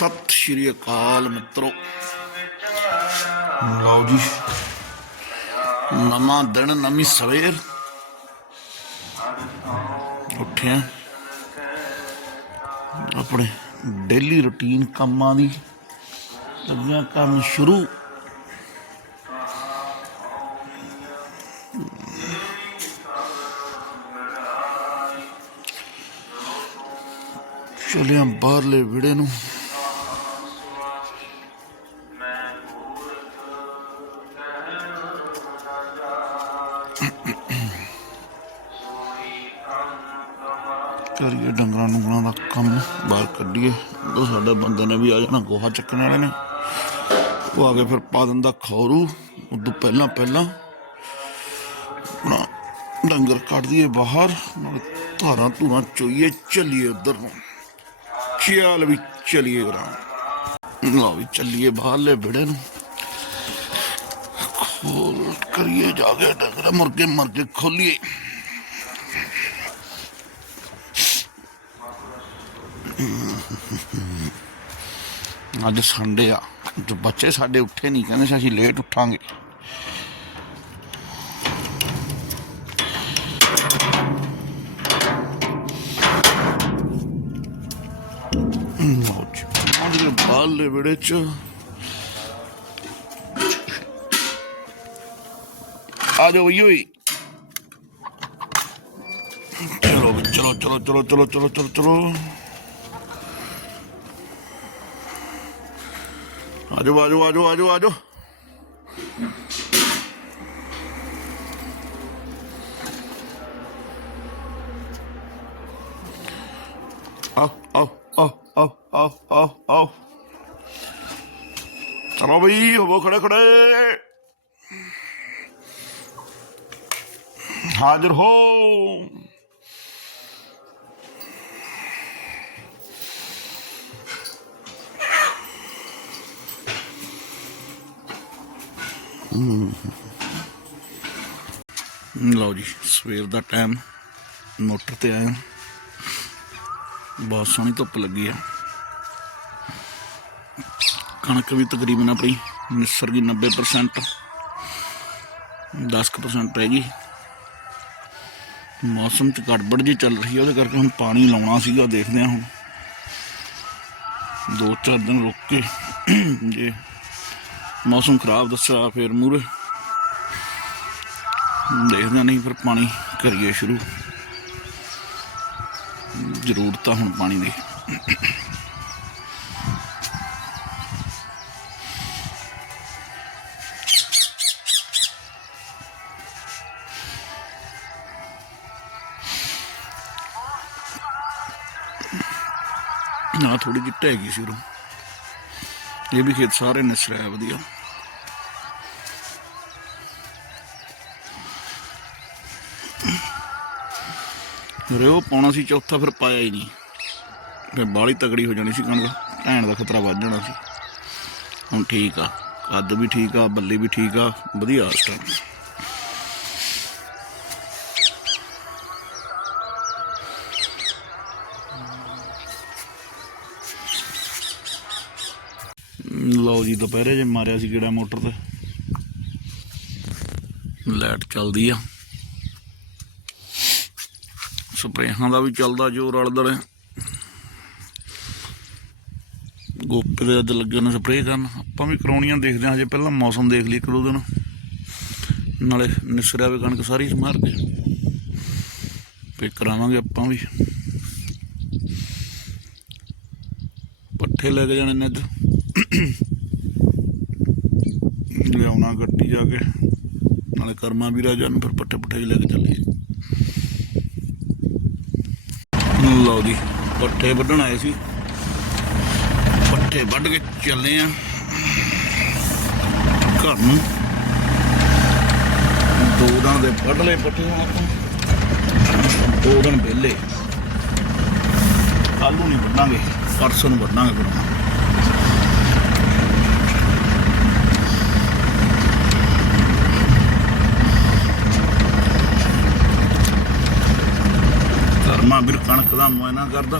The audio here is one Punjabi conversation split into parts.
ਸਤਿ ਸ਼੍ਰੀ ਅਕਾਲ ਮਿੱਤਰੋ। ਲਓ ਜੀ। ਨਵਾਂ ਦਿਨ, ਨਵੀਂ ਸਵੇਰ। ਉੱਠਿਆ। ਆਪਣੇ ਡੇਲੀ ਰੁਟੀਨ ਕੰਮਾਂ ਦੀ ਲੱਗਿਆ ਕੰਮ ਸ਼ੁਰੂ। ਚਲਿਆ ਬਾਹਰਲੇ ਵਿੜੇ ਨੂੰ। ਕਰੀਏ ਡੰਗਰਾਂ ਨੂੰ ਦਾ ਕੰਮ, ਬਾਹਰ ਕੱਢੀਏ। ਉਹ ਸਾਡੇ ਬੰਦੇ ਨੇ ਵੀ ਆ ਜਾਣਾ, ਗੋਹਾ ਚੱਕਣ ਵਾਲੇ ਨੇ। ਉਹ ਆ ਕੇ ਫਿਰ ਪਾ ਦਿੰਦਾ ਖੌਰੂ ਉਦੋਂ ਪਹਿਲਾਂ ਪਹਿਲਾਂ ਆਪਣਾ ਡੰਗਰ ਕੱਢ ਦਈਏ ਬਾਹਰ, ਨਾਲ ਧਾਰਾਂ ਧੂਰਾਂ ਚੋਈਏ, ਚੱਲੀਏ ਉਧਰ ਨੂੰ। ਚੱਲ ਵੀ ਚੱਲੀਏ ਗਰਾਂ। ਲਓ ਵੀ ਚੱਲੀਏ ਬਾਹਰਲੇ ਵਿੜੇ ਨੂੰ। ਖੋਲ ਕਰੀਏ ਜਾ ਕੇ ਡੰਗਰ ਮੁਰਗੇ ਮਰਗੇ ਖੋਲੀਏ ਅੱਜ ਸੰਡੇ ਆ ਜੋ ਬੱਚੇ ਸਾਡੇ ਉੱਠੇ ਨਹੀਂ ਕਹਿੰਦੇ ਸੀ ਅਸੀਂ ਲੇਟ ਉੱਠਾਂਗੇ ਲਓ ਜੀ ਅੱਜ ਦੇ ਬਾਹਰਲੇ ਵਿੜੇ ਚ ਆ ਜਾਓ ਬਈ ਓਏ। ਚਲੋ ਵੀ ਚਲੋ ਚਲੋ ਚਲੋ ਚਲੋ ਚਲੋ ਚਲੋ ਚਲੋ। ਆਜੋ ਆਜੋ ਆਜੋ ਆਜੋ ਆਜੋ ਆਓ ਆਓ ਆਓ ਆਓ ਆਓ ਆਓ ਆਓ। ਚਲੋ ਬਈ ਹੋਵੋ ਖੜੇ ਖੜੇ। ਹਾਜ਼ਰ ਹੋ। ਲਓ ਜੀ, ਸਵੇਰ ਦਾ ਟਾਈਮ ਮੋਟਰ ਤੇ ਆਇਆ ਬਹੁਤ ਸੋਹਣੀ ਧੁੱਪ ਲੱਗੀ ਆ। ਕਣਕ ਵੀ ਤਕਰੀਬਨ ਆਪਣੀ ਨਿਸਰ ਗਈ 90% 10% ਰਹਿ ਗਈ। ਮੌਸਮ ਚ ਗੜਬੜ ਜੀ ਚੱਲ ਰਹੀ ਹੈ ਉਹਦੇ ਕਰਕੇ ਹੁਣ ਪਾਣੀ ਲਾਉਣਾ ਸੀਗਾ, ਦੇਖਦੇ ਹਾਂ ਹੁਣ। ਦੋ ਚਾਰ ਦਿਨ ਰੁਕ ਕੇ ਜੇ ਮੌਸਮ ਖਰਾਬ ਦੱਸਿਆ, ਫਿਰ ਮੂਰੇ ਦੇਖਦੇ ਨਹੀਂ ਫਿਰ ਪਾਣੀ ਕਰੀਏ ਸ਼ੁਰੂ। ਜ਼ਰੂਰਤ ਆ ਹੁਣ ਪਾਣੀ ਦੀ। ਨਾ ਥੋੜੀ ਜਿਹੀ ਢਹਿ ਗਈ ਸ਼ੁਰੂ ਇਹ ਵੀ ਖੇਤ ਸਾਰੇ ਨਿਸਰਿਆ ਵਧੀਆ। ਰਿਓ ਪਾਉਣਾ ਸੀ, ਚੌਥਾ ਫਿਰ ਪਾਇਆ ਹੀ ਨਹੀਂ। ਫਿਰ ਬਾਲੀ ਤਗੜੀ ਹੋ ਜਾਣੀ ਸੀ ਕਣਕ, ਭੈਣ ਦਾ ਖਤਰਾ ਵੱਧ ਜਾਣਾ ਸੀ। ਹੁਣ ਠੀਕ ਆ ਕੱਦ ਵੀ ਠੀਕ ਆ, ਬੱਲੇ ਵੀ ਠੀਕ ਆ, ਵਧੀਆ ਇਸ ਲਓ ਜੀ ਦੁਪਹਿਰੇ ਜੇ ਮਾਰਿਆ ਸੀ ਕਿਹੜਾ ਮੋਟਰ ਤੇ। ਲਾਈਟ ਚੱਲਦੀ ਆ। ਸਪਰੇਹਾਂ ਦਾ ਵੀ ਚੱਲਦਾ ਜੋਰ ਅਲਦਰ ਗੋਪੇ ਦੇ ਅੱਜ ਲੱਗੇ ਨੇ ਸਪਰੇਅ ਕਰਨ। ਆਪਾਂ ਵੀ ਕਰਾਉਣੀਆਂ ਦੇਖਦੇ ਹਾਂ, ਹਜੇ ਪਹਿਲਾਂ ਮੌਸਮ ਦੇਖ ਲਈ ਇੱਕ ਦੋ ਦਿਨ। ਨਾਲੇ ਨਿਸਰਿਆ ਵੀ ਕਣਕ ਸਾਰੀ ਮਾਰ ਕੇ। ਫੇ ਕਰਾਵਾਂਗੇ ਆਪਾਂ ਵੀ। ਪੱਠੇ ਲੈ ਕੇ ਜਾਣੇ ਨੇ ਅੱਜ। ਲਿਆਉਣਾ ਗੱਡੀ ਜਾ ਕੇ, ਨਾਲੇ ਕਰਮਾ ਵੀ ਰਾਜਾ ਨੂੰ ਫਿਰ ਪੱਠੇ ਪੁੱਠੇ ਲੈ ਕੇ ਚੱਲੇ ਲਓ ਜੀ, ਪੱਠੇ ਵੱਢਣ ਆਏ ਸੀ। ਪੱਠੇ ਵੱਢ ਕੇ ਚੱਲੇ ਆ। ਘਰ ਨੂੰ। ਦੋ ਦਿਨ ਦੇ ਵੱਢ ਲਏ ਪੱਠੇ ਹੁਣ ਆਪਾਂ। ਦੋ ਦਿਨ ਵਿਹਲੇ। ਕੱਲ ਨੂੰ ਨਹੀਂ ਵੱਢਾਂਗੇ, ਪਰਸੋਂ ਨੂੰ ਵੱਢਾਂਗੇ ਫਿਰ ਧਰਮਾ ਵੀਰ ਕਣਕ ਦਾ ਮੁਆਇਨਾ ਕਰਦਾ।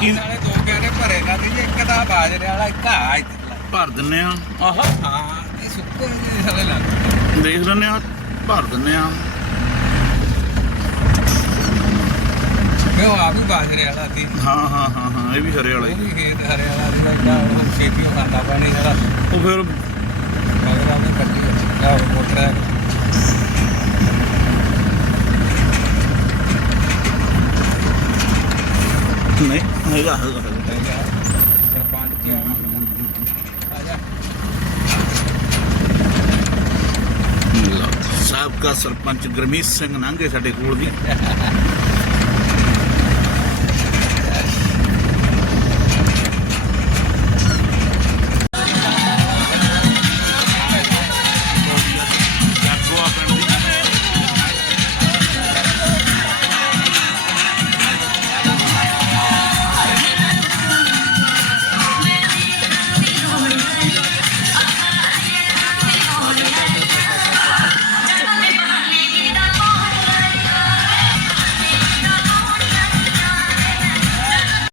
ਕੀ ਨਾਲੇ ਦੋ ਕਿਆਰੇ ਭਰੇ ਨਾ ਤੇ ਇੱਕ ਦਾ ਬਾਜਰੇ ਵਾਲਾ ਇੱਕ ਆ ਇੱਥੇ ਭਰ ਦਿੰਨੇ ਆ। ਆਹ ਹਾਂ ਇਹ ਸੁੱਕੇ ਜਿਹੇ ਸਾਲੇ ਲੱਗ ਦੇਖ ਲੈਂਦੇ ਆ ਭਰ ਦਿੰਨੇ ਆ। ਕਿਉਂ ਆ ਵੀ ਬਾਜਰੇ ਵਾਲਾ ਸੀ। ਹਾਂ ਹਾਂ ਹਾਂ ਹਾਂ ਇਹ ਵੀ ਹਰੇ ਵਾਲਾ ਉਹ ਹੀ। ਵੀ ਖੇਤ ਹਰੇ ਵਾਲਾ ਸੀ ਲੱਗਾ ਉਹ ਛੇਤੀ ਉਹ ਖਾਂਦਾ ਪਾਣੀ ਸਾਰਾ ਉਹ ਫਿਰ ਮਗਰ ਆਪੇ ਕੱਟੀ ਆ ਮੋਟਰ ਹੈ। ਨਹੀਂ ਹੈਗਾ ਸਰਪੰਚ ਸਾਬਕਾ ਸਰਪੰਚ ਗਰਮੀਤ ਸਿੰਘ ਨਾਂਗੇ ਸਾਡੇ ਕੋਲ ਦੀ